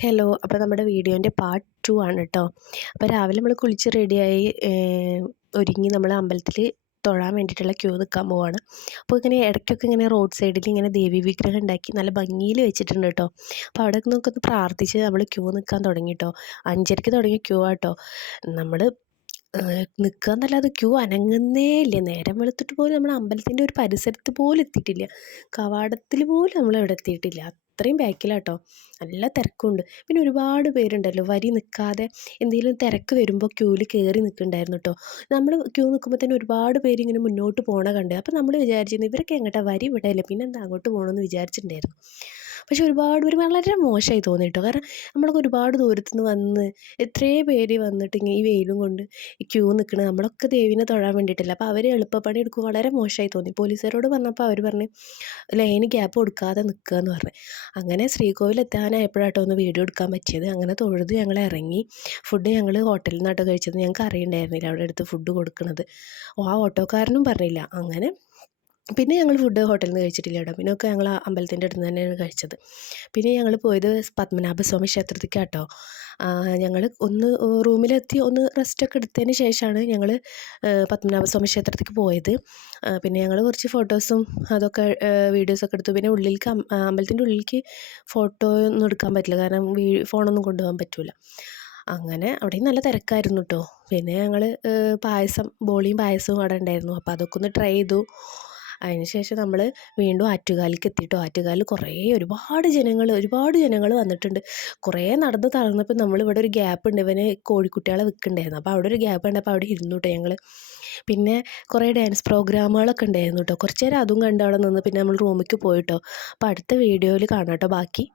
Hello. അപ്പോൾ നമ്മുടെ വീഡിയോൻ്റെ പാർട്ട് 2 ആണ് കേട്ടോ. അപ്പോൾ രാവിലെ നമ്മൾ കുളിച്ച് റെഡിയായി ഒരുങ്ങി നമ്മൾ അമ്പലത്തിൽ തൊഴാൻ വേണ്ടിയിട്ടുള്ള ക്യൂ നിൽക്കാൻ പോവാണ്. അപ്പോൾ ഇങ്ങനെ ഇടയ്ക്കൊക്കെ ഇങ്ങനെ റോഡ് സൈഡിൽ ഇങ്ങനെ ദേവി വിഗ്രഹം ഉണ്ടാക്കി നല്ല ഭംഗിയിൽ വെച്ചിട്ടുണ്ട് കേട്ടോ. അപ്പോൾ അവിടെ നിന്നൊക്കെ പ്രാർത്ഥിച്ച് നമ്മൾ ക്യൂ നിൽക്കാൻ തുടങ്ങി കേട്ടോ. 5:30 തുടങ്ങിയ ക്യൂ ആട്ടോ. നമ്മൾ നിൽക്കുക എന്നല്ലാതെ ക്യൂ അനങ്ങുന്നേ ഇല്ല. നേരം വെളുത്തിട്ട് പോലും നമ്മൾ അമ്പലത്തിൻ്റെ ഒരു പരിസരത്ത് പോലും എത്തിയിട്ടില്ല. കവാടത്തിൽ പോലും നമ്മൾ ഇവിടെ എത്തിയിട്ടില്ല. അത്രയും ബാക്കിലാട്ടോ. നല്ല തിരക്കുണ്ട്. പിന്നെ ഒരുപാട് പേരുണ്ടല്ലോ വരി നിൽക്കാതെ എന്തെങ്കിലും തിരക്ക് വരുമ്പോൾ ക്യൂവിൽ കയറി നിൽക്കുന്നുണ്ടായിരുന്നു കേട്ടോ. നമ്മൾ ക്യൂ നിൽക്കുമ്പോൾ തന്നെ ഒരുപാട് പേര് ഇങ്ങനെ മുന്നോട്ട് പോകണ കണ്ട്. അപ്പോൾ നമ്മൾ വിചാരിച്ചിരുന്നു ഇവരൊക്കെ എങ്ങോട്ടാ വരി വിടയില്ല പിന്നെ എന്താ അങ്ങോട്ട് പോകണമെന്ന് വിചാരിച്ചിട്ടുണ്ടായിരുന്നു. പക്ഷെ ഒരുപാട് പേര് വളരെ മോശമായി തോന്നി കേട്ടോ. കാരണം നമ്മളൊക്കെ ഒരുപാട് ദൂരത്തു നിന്ന് വന്ന് എത്രയോ പേര് വന്നിട്ട് ഈ വെയിലും കൊണ്ട് ഈ ക്യൂ നിൽക്കണത് നമ്മളൊക്കെ ദേവീനെ തൊഴാൻ വേണ്ടിയിട്ടില്ല. അപ്പോൾ അവർ എളുപ്പപ്പണി എടുക്കും. വളരെ മോശമായി തോന്നി. പോലീസുകാരോട് പറഞ്ഞപ്പോൾ അവർ പറഞ്ഞ് ലൈന് ഗ്യാപ്പ് കൊടുക്കാതെ നിൽക്കുക എന്ന് പറഞ്ഞു. അങ്ങനെ ശ്രീകോവിൽ എത്താനായപ്പോഴാട്ടോ ഒന്ന് വീഡിയോ എടുക്കാൻ പറ്റിയത്. അങ്ങനെ തൊഴുത് ഞങ്ങൾ ഇറങ്ങി. ഫുഡ് ഞങ്ങൾ ഹോട്ടലിൽ നിന്നാട്ടോ കഴിച്ചത്. ഞങ്ങൾക്ക് അറിയണ്ടായിരുന്നില്ല അവിടെ അടുത്ത് ഫുഡ് കൊടുക്കണത്. ആ ഓട്ടോക്കാരനും പറഞ്ഞില്ല. അങ്ങനെ പിന്നെ ഞങ്ങൾ ഫുഡ് ഹോട്ടലിൽ നിന്ന് കഴിച്ചിട്ടില്ല കേട്ടോ. പിന്നെ ഒക്കെ ഞങ്ങൾ അമ്പലത്തിൻ്റെ അടുത്ത് നിന്ന് തന്നെയാണ് കഴിച്ചത്. പിന്നെ ഞങ്ങൾ പോയത് പത്മനാഭസ്വാമി ക്ഷേത്രത്തിലേക്കാട്ടോ. ഞങ്ങൾ ഒന്ന് റൂമിലെത്തി ഒന്ന് റെസ്റ്റൊക്കെ എടുത്തതിന് ശേഷമാണ് ഞങ്ങൾ പത്മനാഭസ്വാമി ക്ഷേത്രത്തിലേക്ക് പോയത്. പിന്നെ ഞങ്ങൾ കുറച്ച് ഫോട്ടോസും അതൊക്കെ വീഡിയോസൊക്കെ എടുത്തു. പിന്നെ ഉള്ളിലേക്ക് അമ്പലത്തിൻ്റെ ഉള്ളിലേക്ക് ഫോട്ടോ ഒന്നും എടുക്കാൻ പറ്റില്ല. കാരണം ഫോണൊന്നും കൊണ്ടുപോകാൻ പറ്റില്ല. അങ്ങനെ അവിടെയും നല്ല തിരക്കായിരുന്നു കേട്ടോ. പിന്നെ ഞങ്ങൾ പായസം ബോളിയും പായസവും അവിടെ ഉണ്ടായിരുന്നു. അപ്പോൾ അതൊക്കെ ഒന്ന് ട്രൈ ചെയ്തു. അതിന് ശേഷം നമ്മൾ വീണ്ടും ആറ്റുകാലിലേക്ക് എത്തിയിട്ടോ. ആറ്റുകാലിൽ ഒരുപാട് ജനങ്ങൾ വന്നിട്ടുണ്ട്. കുറേ നടന്ന് തളർന്നപ്പോൾ നമ്മളിവിടെ ഒരു ഗ്യാപ്പ് ഉണ്ട്. ഇവന് കോഴിക്കുട്ടികളെ വിൽക്കുന്നുണ്ടായിരുന്നു. അപ്പോൾ അവിടെ ഒരു ഗ്യാപ്പ് ഉണ്ട്. അപ്പോൾ അവിടെ ഇരുന്നു കേട്ടോ ഞങ്ങൾ. പിന്നെ കുറേ ഡാൻസ് പ്രോഗ്രാമുകളൊക്കെ ഉണ്ടായിരുന്നു കേട്ടോ. കുറച്ച് നേരം അതും കണ്ട് അവിടെ നിന്ന് പിന്നെ നമ്മൾ റൂമിലേക്ക് പോയിട്ടോ. അപ്പോൾ അടുത്ത വീഡിയോയിൽ കാണാം കേട്ടോ ബാക്കി.